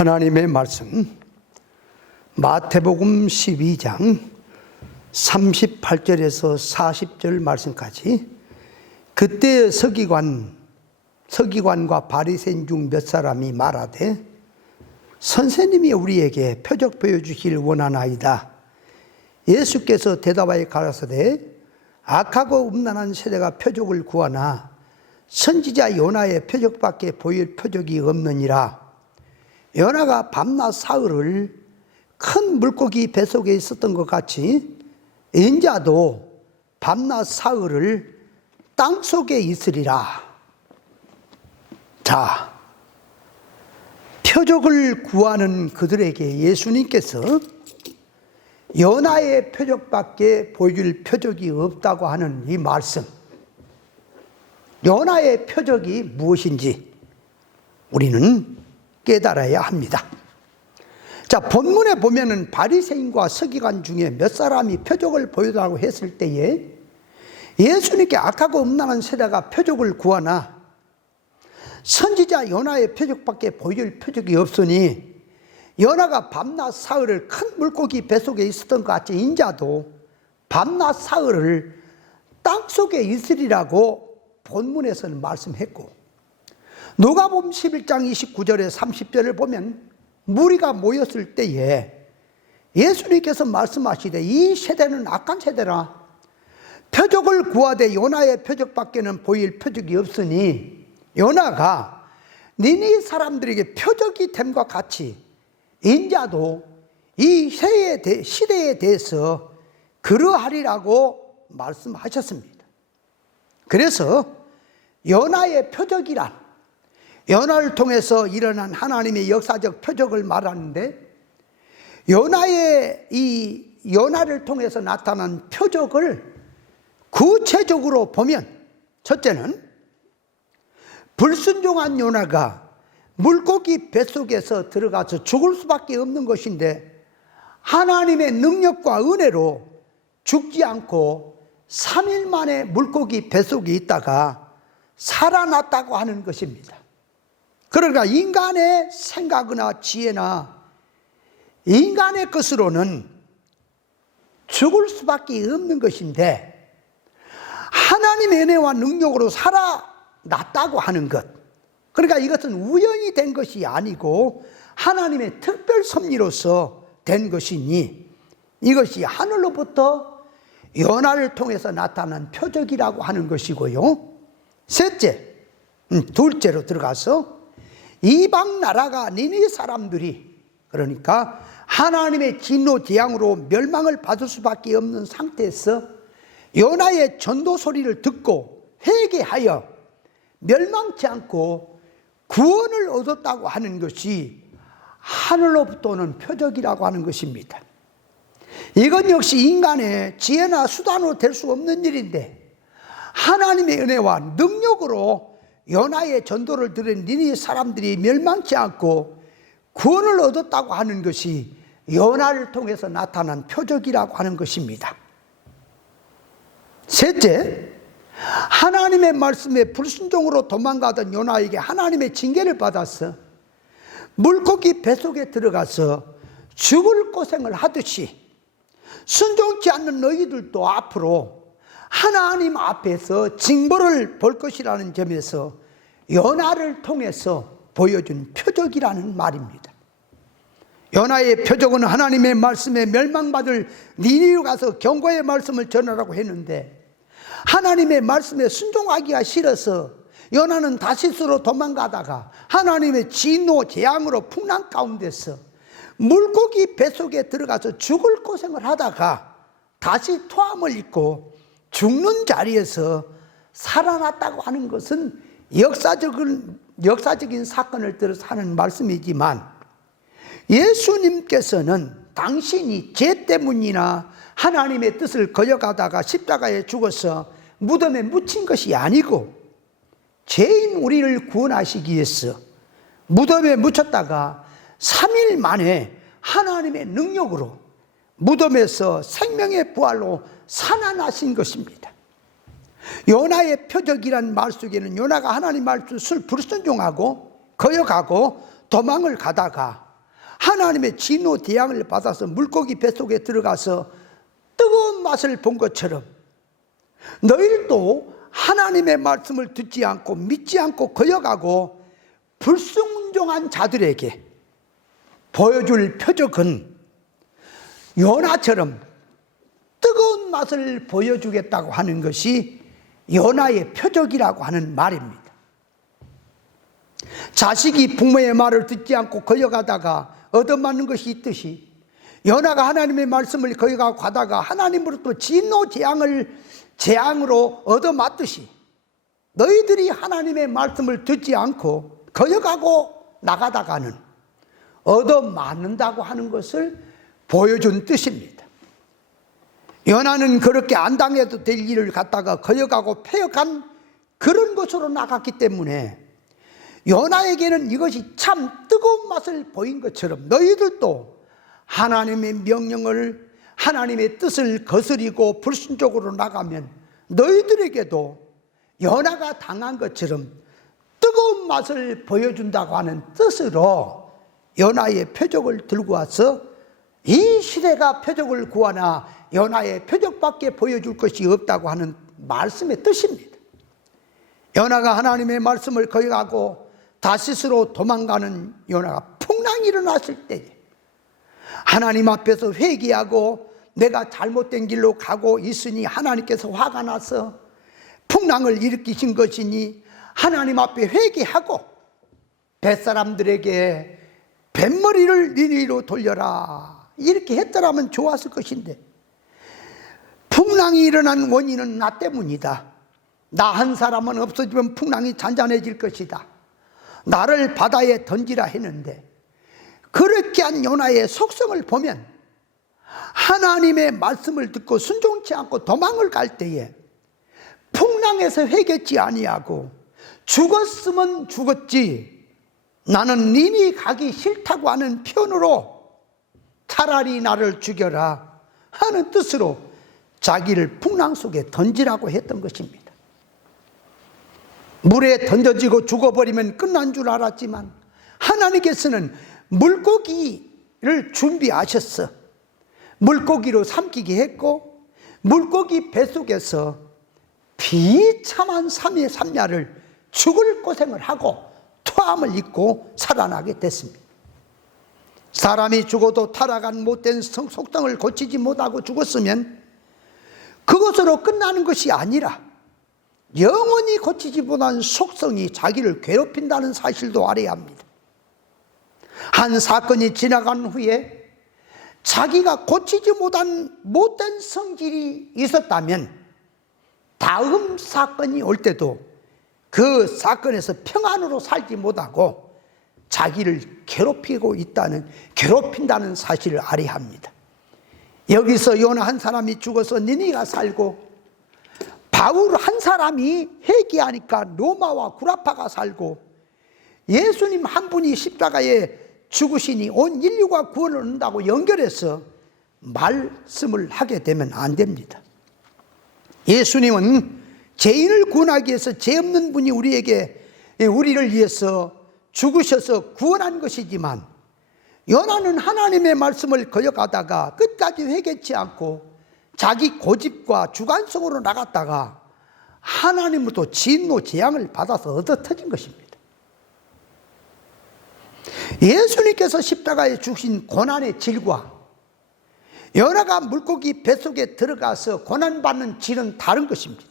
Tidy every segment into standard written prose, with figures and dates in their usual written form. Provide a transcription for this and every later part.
하나님의 말씀 마태복음 12장 38절에서 40절 말씀까지 그때의 서기관과 바리새인 중 몇 사람이 말하되 선생님이 우리에게 표적 보여주길 원하나이다. 예수께서 대답하여 가라사대 악하고 음란한 세대가 표적을 구하나 선지자 요나의 표적밖에 보일 표적이 없느니라. 요나가 밤낮 사흘을 큰 물고기 뱃속에 있었던 것 같이 인자도 밤낮 사흘을 땅속에 있으리라. 자, 표적을 구하는 그들에게 예수님께서 요나의 표적밖에 보여줄 표적이 없다고 하는 이 말씀, 요나의 표적이 무엇인지 우리는 깨달아야 합니다. 자, 본문에 보면은 바리새인과 서기관 중에 몇 사람이 표적을 보여달라고 했을 때에 예수님께 악하고 음란한 세대가 표적을 구하나 선지자 요나의 표적밖에 보여줄 표적이 없으니 요나가 밤낮 사흘을 큰 물고기 뱃속에 있었던 것 같이 인자도 밤낮 사흘을 땅속에 있으리라고 본문에서는 말씀했고, 누가복음 11장 29절에 30절을 보면 무리가 모였을 때에 예수님께서 말씀하시되 이 세대는 악한 세대라. 표적을 구하되 요나의 표적밖에는 보일 표적이 없으니 요나가 니네 사람들에게 표적이 됨과 같이 인자도 이 시대에 대해서 그러하리라고 말씀하셨습니다. 그래서 요나의 표적이란 요나를 통해서 일어난 하나님의 역사적 표적을 말하는데, 요나를 통해서 나타난 표적을 구체적으로 보면, 첫째는 불순종한 요나가 물고기 뱃속에서 들어가서 죽을 수밖에 없는 것인데 하나님의 능력과 은혜로 죽지 않고 3일 만에 물고기 뱃속에 있다가 살아났다고 하는 것입니다. 그러니까 인간의 생각이나 지혜나 인간의 것으로는 죽을 수밖에 없는 것인데 하나님의 은혜와 능력으로 살아났다고 하는 것, 그러니까 이것은 우연히 된 것이 아니고 하나님의 특별 섭리로서 된 것이니 이것이 하늘로부터 요나를 통해서 나타난 표적이라고 하는 것이고요. 둘째로 들어가서 이방 나라가 니네 사람들이, 그러니까 하나님의 진노 재앙으로 멸망을 받을 수밖에 없는 상태에서 요나의 전도 소리를 듣고 회개하여 멸망치 않고 구원을 얻었다고 하는 것이 하늘로부터 오는 표적이라고 하는 것입니다. 이건 역시 인간의 지혜나 수단으로 될 수 없는 일인데 하나님의 은혜와 능력으로 요나의 전도를 들은 니네 사람들이 멸망치 않고 구원을 얻었다고 하는 것이 요나를 통해서 나타난 표적이라고 하는 것입니다. 셋째, 하나님의 말씀에 불순종으로 도망가던 요나에게 하나님의 징계를 받아서 물고기 뱃속에 들어가서 죽을 고생을 하듯이 순종치 않는 너희들도 앞으로 하나님 앞에서 징벌을 볼 것이라는 점에서 요나를 통해서 보여준 표적이라는 말입니다. 요나의 표적은 하나님의 말씀에 멸망받을 니니로 가서 경고의 말씀을 전하라고 했는데 하나님의 말씀에 순종하기가 싫어서 요나는 다시스로 도망가다가 하나님의 진노 재앙으로 풍랑 가운데서 물고기 뱃속에 들어가서 죽을 고생을 하다가 다시 토함을 입고 죽는 자리에서 살아났다고 하는 것은 역사적인 사건을 들어서 하는 말씀이지만, 예수님께서는 당신이 죄 때문이나 하나님의 뜻을 거역하다가 십자가에 죽어서 무덤에 묻힌 것이 아니고 죄인 우리를 구원하시기 위해서 무덤에 묻혔다가 3일 만에 하나님의 능력으로 무덤에서 생명의 부활로 살아나신 것입니다. 요나의 표적이란 말 속에는 요나가 하나님 말씀을 불순종하고 거역하고 도망을 가다가 하나님의 진노 대항을 받아서 물고기 뱃속에 들어가서 뜨거운 맛을 본 것처럼 너희들도 하나님의 말씀을 듣지 않고 믿지 않고 거역하고 불순종한 자들에게 보여줄 표적은 요나처럼 뜨거운 맛을 보여주겠다고 하는 것이 요나의 표적이라고 하는 말입니다. 자식이 부모의 말을 듣지 않고 거역하다가 얻어맞는 것이 있듯이 요나가 하나님의 말씀을 거역하고 가다가 하나님으로부터 진노 재앙으로 얻어맞듯이 너희들이 하나님의 말씀을 듣지 않고 거역하고 나가다가는 얻어맞는다고 하는 것을 보여준 뜻입니다. 요나는 그렇게 안 당해도 될 일을 갖다가 거역하고 패역한 그런 것으로 나갔기 때문에 요나에게는 이것이 참 뜨거운 맛을 보인 것처럼 너희들도 하나님의 명령을, 하나님의 뜻을 거스리고 불순종으로 나가면 너희들에게도 요나가 당한 것처럼 뜨거운 맛을 보여준다고 하는 뜻으로 요나의 표적을 들고 와서 이 시대가 표적을 구하나 요나의 표적밖에 보여줄 것이 없다고 하는 말씀의 뜻입니다. 요나가 하나님의 말씀을 거역하고 다시스로 도망가는 요나가 풍랑이 일어났을 때에 하나님 앞에서 회개하고 내가 잘못된 길로 가고 있으니 하나님께서 화가 나서 풍랑을 일으키신 것이니 하나님 앞에 회개하고 뱃사람들에게 뱃머리를 니니로 돌려라 이렇게 했더라면 좋았을 것인데 풍랑이 일어난 원인은 나 때문이다. 나 한 사람은 없어지면 풍랑이 잔잔해질 것이다. 나를 바다에 던지라 했는데 그렇게 한 요나의 속성을 보면 하나님의 말씀을 듣고 순종치 않고 도망을 갈 때에 풍랑에서 회개치 아니하고 죽었으면 죽었지 나는 니니 가기 싫다고 하는 편으로 차라리 나를 죽여라 하는 뜻으로 자기를 풍랑 속에 던지라고 했던 것입니다. 물에 던져지고 죽어버리면 끝난 줄 알았지만 하나님께서는 물고기를 준비하셨어. 물고기로 삼키게 했고 물고기 뱃속에서 비참한 3일 3야를 죽을 고생을 하고 토함을 입고 살아나게 됐습니다. 사람이 죽어도 타락한 못된 속성을 고치지 못하고 죽었으면 그것으로 끝나는 것이 아니라 영원히 고치지 못한 속성이 자기를 괴롭힌다는 사실도 알아야 합니다. 한 사건이 지나간 후에 자기가 고치지 못한 못된 성질이 있었다면 다음 사건이 올 때도 그 사건에서 평안으로 살지 못하고 자기를 괴롭힌다는 사실을 알아야 합니다. 여기서 요나 한 사람이 죽어서 니니가 살고 바울 한 사람이 회개하니까 로마와 구라파가 살고 예수님 한 분이 십자가에 죽으시니 온 인류가 구원을 얻는다고 연결해서 말씀을 하게 되면 안 됩니다. 예수님은 죄인을 구원하기 위해서 죄 없는 분이 우리를 위해서 죽으셔서 구원한 것이지만 요나는 하나님의 말씀을 거역하다가 끝까지 회개치 않고 자기 고집과 주관성으로 나갔다가 하나님으로부터 진노 재앙을 받아서 얻어터진 것입니다. 예수님께서 십자가에 주신 고난의 질과 요나가 물고기 뱃속에 들어가서 고난받는 질은 다른 것입니다.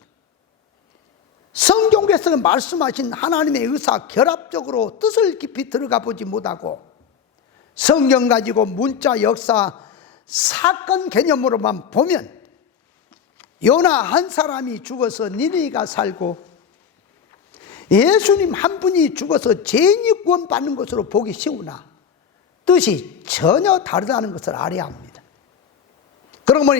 성경에서 말씀하신 하나님의 의사 결합적으로 뜻을 깊이 들어가 보지 못하고 성경 가지고 문자 역사 사건 개념으로만 보면 요나 한 사람이 죽어서 니느웨가 살고 예수님 한 분이 죽어서 죄인이 구원받는 것으로 보기 쉬우나 뜻이 전혀 다르다는 것을 알아야 합니다. 그러면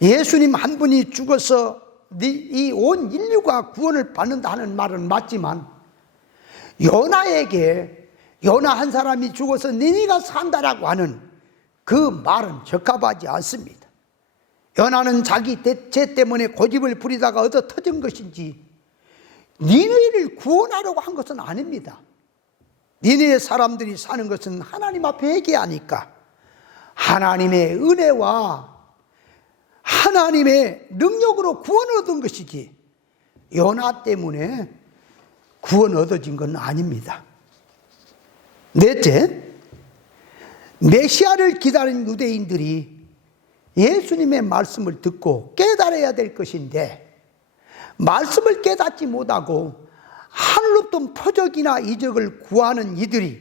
예수님 한 분이 죽어서 이 온 인류가 구원을 받는다는 말은 맞지만 요나에게 요나 한 사람이 죽어서 니느웨가 산다라고 하는 그 말은 적합하지 않습니다. 요나는 자기 죄 때문에 고집을 부리다가 얻어 터진 것인지 니느웨를 구원하려고 한 것은 아닙니다. 니네 사람들이 사는 것은 하나님 앞에 회개하니까 하나님의 은혜와 하나님의 능력으로 구원 얻은 것이지 요나 때문에 구원 얻어진 건 아닙니다. 넷째, 메시아를 기다리는 유대인들이 예수님의 말씀을 듣고 깨달아야 될 것인데 말씀을 깨닫지 못하고 하늘로부터 표적이나 이적을 구하는 이들이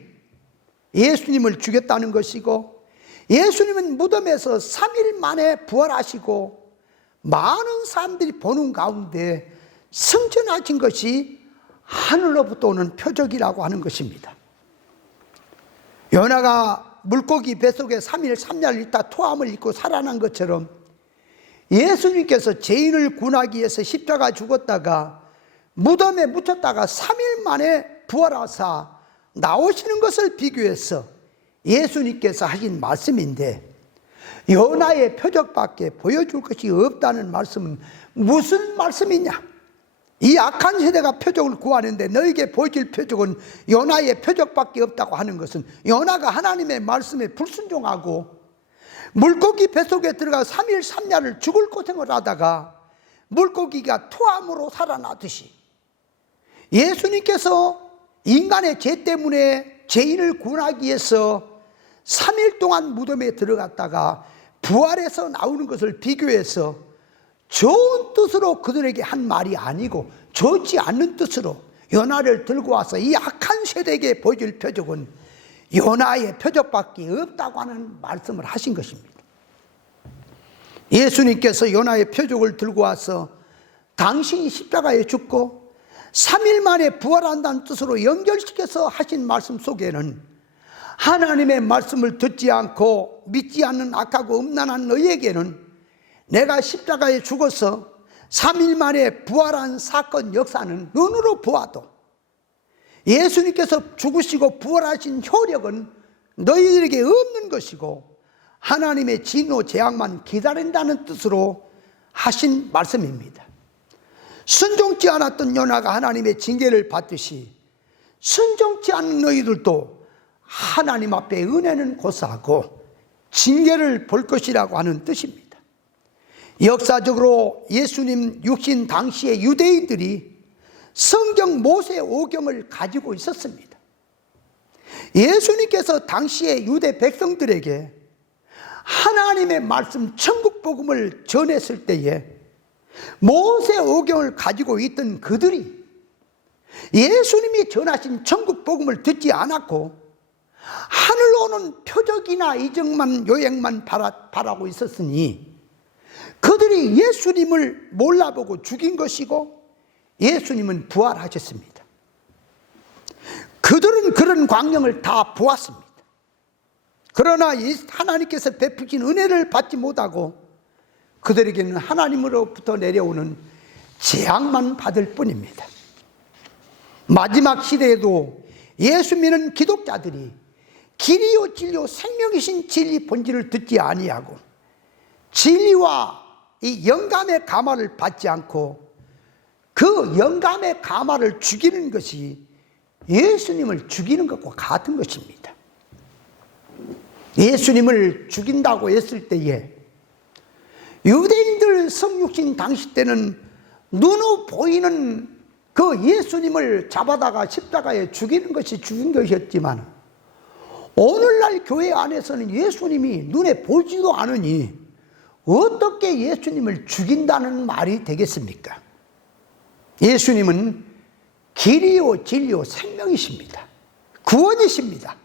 예수님을 죽였다는 것이고, 예수님은 무덤에서 3일 만에 부활하시고 많은 사람들이 보는 가운데 승천하신 것이 하늘로부터 오는 표적이라고 하는 것입니다. 요나가 물고기 뱃속에 3일 3날 있다 토함을 입고 살아난 것처럼 예수님께서 죄인을 구원하기 위해서 십자가 죽었다가 무덤에 묻혔다가 3일 만에 부활하사 나오시는 것을 비교해서 예수님께서 하신 말씀인데, 요나의 표적밖에 보여줄 것이 없다는 말씀은 무슨 말씀이냐? 이 악한 세대가 표적을 구하는데 너에게 보여줄 표적은 요나의 표적밖에 없다고 하는 것은, 요나가 하나님의 말씀에 불순종하고 물고기 뱃속에 들어가 3일 3야를 죽을 고생을 하다가 물고기가 토함으로 살아나듯이 예수님께서 인간의 죄 때문에 죄인을 구원하기 위해서 3일 동안 무덤에 들어갔다가 부활해서 나오는 것을 비교해서 좋은 뜻으로 그들에게 한 말이 아니고 좋지 않는 뜻으로 요나를 들고 와서 이 악한 세대에게 보여줄 표적은 요나의 표적밖에 없다고 하는 말씀을 하신 것입니다. 예수님께서 요나의 표적을 들고 와서 당신이 십자가에 죽고 3일 만에 부활한다는 뜻으로 연결시켜서 하신 말씀 속에는 하나님의 말씀을 듣지 않고 믿지 않는 악하고 음란한 너희에게는 내가 십자가에 죽어서 3일 만에 부활한 사건 역사는 눈으로 보아도 예수님께서 죽으시고 부활하신 효력은 너희들에게 없는 것이고 하나님의 진노 재앙만 기다린다는 뜻으로 하신 말씀입니다. 순종치 않았던 요나가 하나님의 징계를 받듯이 순종치 않는 너희들도 하나님 앞에 은혜는 고사하고 징계를 볼 것이라고 하는 뜻입니다. 역사적으로 예수님 육신 당시의 유대인들이 성경 모세 오경을 가지고 있었습니다. 예수님께서 당시의 유대 백성들에게 하나님의 말씀 천국 복음을 전했을 때에 모세 오경을 가지고 있던 그들이 예수님이 전하신 천국 복음을 듣지 않았고 하늘로 오는 표적이나 이적만 요행만 바라고 있었으니 그들이 예수님을 몰라보고 죽인 것이고 예수님은 부활하셨습니다. 그들은 그런 광경을 다 보았습니다. 그러나 하나님께서 베푸신 은혜를 받지 못하고 그들에게는 하나님으로부터 내려오는 재앙만 받을 뿐입니다. 마지막 시대에도 예수 믿는 기독자들이 길이요 진리요 생명이신 진리 본질을 듣지 아니하고 진리와 이 영감의 감화를 받지 않고 그 영감의 감화를 죽이는 것이 예수님을 죽이는 것과 같은 것입니다. 예수님을 죽인다고 했을 때에 유대인들 성육신 당시 때는 눈으로 보이는 그 예수님을 잡아다가 십자가에 죽이는 것이 죽인 것이었지만 오늘날 교회 안에서는 예수님이 눈에 보지도 않으니 어떻게 예수님을 죽인다는 말이 되겠습니까? 예수님은 길이요 진리요 생명이십니다. 구원이십니다.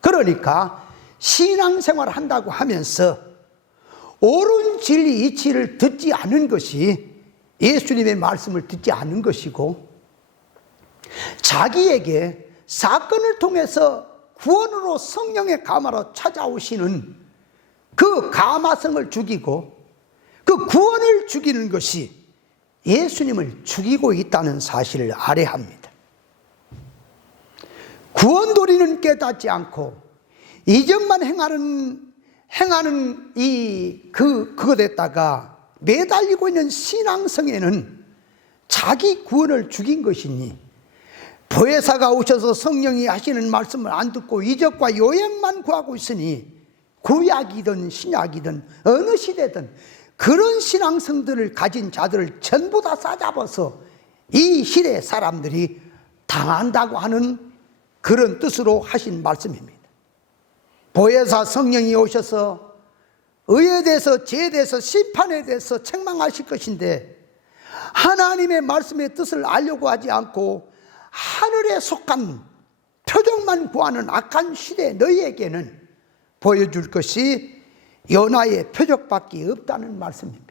그러니까 신앙생활을 한다고 하면서 옳은 진리 이치를 듣지 않은 것이 예수님의 말씀을 듣지 않은 것이고 자기에게 사건을 통해서 구원으로 성령의 감화로 찾아오시는 그 감화성을 죽이고 그 구원을 죽이는 것이 예수님을 죽이고 있다는 사실을 알아야 합니다. 구원도리는 깨닫지 않고 이적만 행하는 그것에다가 매달리고 있는 신앙성에는 자기 구원을 죽인 것이니 보혜사가 오셔서 성령이 하시는 말씀을 안 듣고 이적과 요행만 구하고 있으니 구약이든 신약이든 어느 시대든 그런 신앙성들을 가진 자들을 전부 다 싸잡아서 이 시대 사람들이 당한다고 하는 그런 뜻으로 하신 말씀입니다. 보혜사 성령이 오셔서 의에 대해서 죄에 대해서 심판에 대해서 책망하실 것인데 하나님의 말씀의 뜻을 알려고 하지 않고 하늘에 속한 표적만 구하는 악한 시대 너희에게는 보여줄 것이 요나의 표적밖에 없다는 말씀입니다.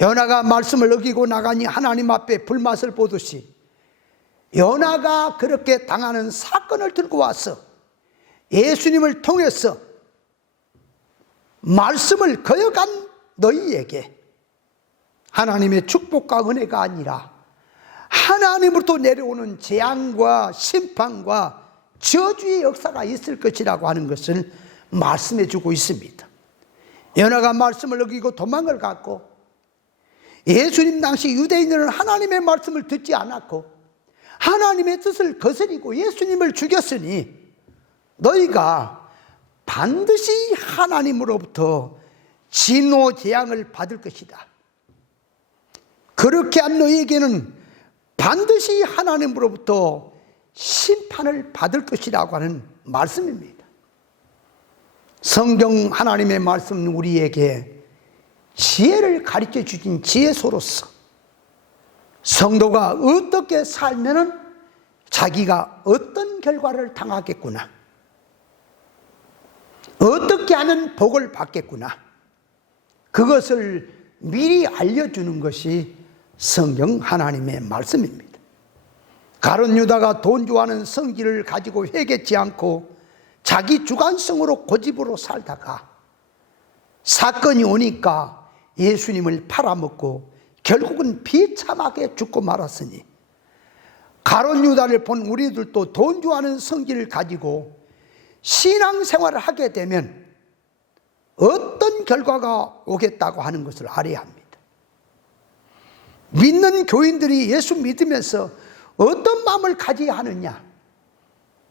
요나가 말씀을 어기고 나가니 하나님 앞에 불맛을 보듯이 요나가 그렇게 당하는 사건을 들고 와서 예수님을 통해서 말씀을 거역한 너희에게 하나님의 축복과 은혜가 아니라 하나님으로부터 내려오는 재앙과 심판과 저주의 역사가 있을 것이라고 하는 것을 말씀해 주고 있습니다. 요나가 말씀을 어기고 도망을 갔고 예수님 당시 유대인들은 하나님의 말씀을 듣지 않았고 하나님의 뜻을 거스리고 예수님을 죽였으니 너희가 반드시 하나님으로부터 진노 재앙을 받을 것이다. 그렇게 한 너희에게는 반드시 하나님으로부터 심판을 받을 것이라고 하는 말씀입니다. 성경 하나님의 말씀은 우리에게 지혜를 가르쳐 주신 지혜소로서 성도가 어떻게 살면은 자기가 어떤 결과를 당하겠구나, 어떻게 하면 복을 받겠구나, 그것을 미리 알려주는 것이 성경 하나님의 말씀입니다. 가룟 유다가 돈 좋아하는 성질을 가지고 회개치 않고 자기 주관성으로 고집으로 살다가 사건이 오니까 예수님을 팔아먹고 결국은 비참하게 죽고 말았으니 가룟 유다를 본 우리들도 돈 좋아하는 성질을 가지고 신앙생활을 하게 되면 어떤 결과가 오겠다고 하는 것을 알아야 합니다. 믿는 교인들이 예수 믿으면서 어떤 마음을 가져야 하느냐,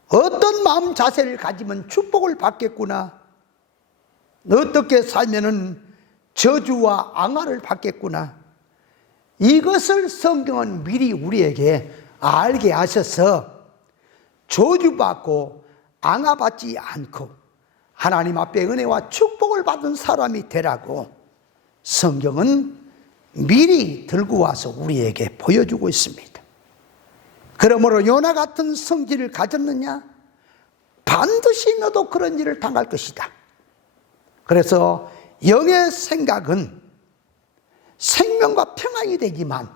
어떤 마음 자세를 가지면 축복을 받겠구나, 어떻게 살면은 저주와 앙화를 받겠구나, 이것을 성경은 미리 우리에게 알게 하셔서 저주받고 앙화받지 않고 하나님 앞에 은혜와 축복을 받은 사람이 되라고 성경은 미리 들고 와서 우리에게 보여주고 있습니다. 그러므로 요나 같은 성질을 가졌느냐? 반드시 너도 그런 일을 당할 것이다. 그래서 영의 생각은 생명과 평안이 되지만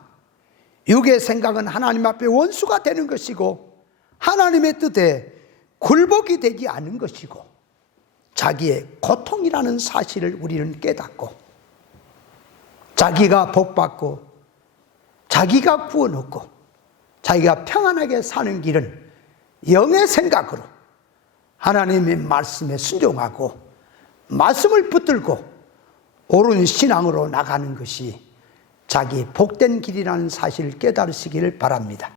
육의 생각은 하나님 앞에 원수가 되는 것이고 하나님의 뜻에 굴복이 되지 않은 것이고 자기의 고통이라는 사실을 우리는 깨닫고 자기가 복받고 자기가 구원받고 자기가 평안하게 사는 길은 영의 생각으로 하나님의 말씀에 순종하고 말씀을 붙들고 옳은 신앙으로 나가는 것이 자기의 복된 길이라는 사실을 깨달으시기를 바랍니다.